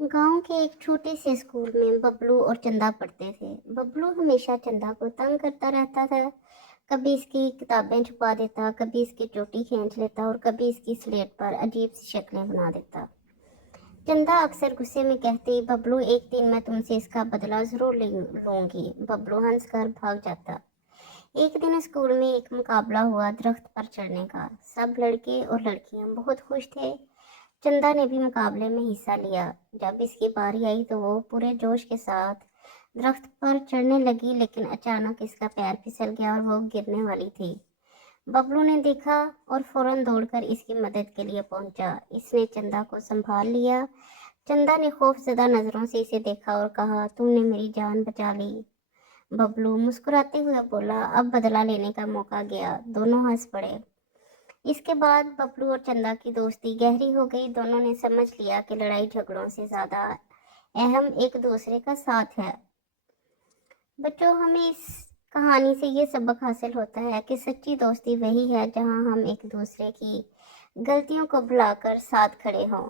गांव के एक छोटे से स्कूल में बबलू और चंदा पढ़ते थे। बबलू हमेशा चंदा को तंग करता रहता था। कभी इसकी किताबें छुपा देता, कभी इसकी चोटी खींच लेता और कभी इसकी स्लेट पर अजीब सी शक्लें बना देता। चंदा अक्सर गुस्से में कहती, बबलू एक दिन मैं तुमसे इसका बदला जरूर लूंगी। बबलू हंसकर भाग जाता। एक दिन स्कूल में एक मुकाबला हुआ दरख्त पर चढ़ने का। सब लड़के और लड़कियां बहुत खुश थे। चंदा ने भी मुकाबले में हिस्सा लिया। जब इसकी बारी आई तो वो पूरे जोश के साथ दरख्त पर चढ़ने लगी, लेकिन अचानक इसका पैर फिसल गया और वो गिरने वाली थी। बबलू ने देखा और फौरन दौड़कर इसकी मदद के लिए पहुंचा। इसने चंदा को संभाल लिया। चंदा ने खौफजदा नजरों से इसे देखा और कहा, तुमने मेरी जान बचा ली। बबलू मुस्कुराते हुए बोला, अब बदला लेने का मौका गया। दोनों हंस पड़े। इसके बाद बबलू और चंदा की दोस्ती गहरी हो गई। दोनों ने समझ लिया कि लड़ाई झगड़ों से ज्यादा अहम एक दूसरे का साथ है। बच्चों, हमें इस कहानी से ये सबक हासिल होता है कि सच्ची दोस्ती वही है जहां हम एक दूसरे की गलतियों को भुलाकर साथ खड़े हों।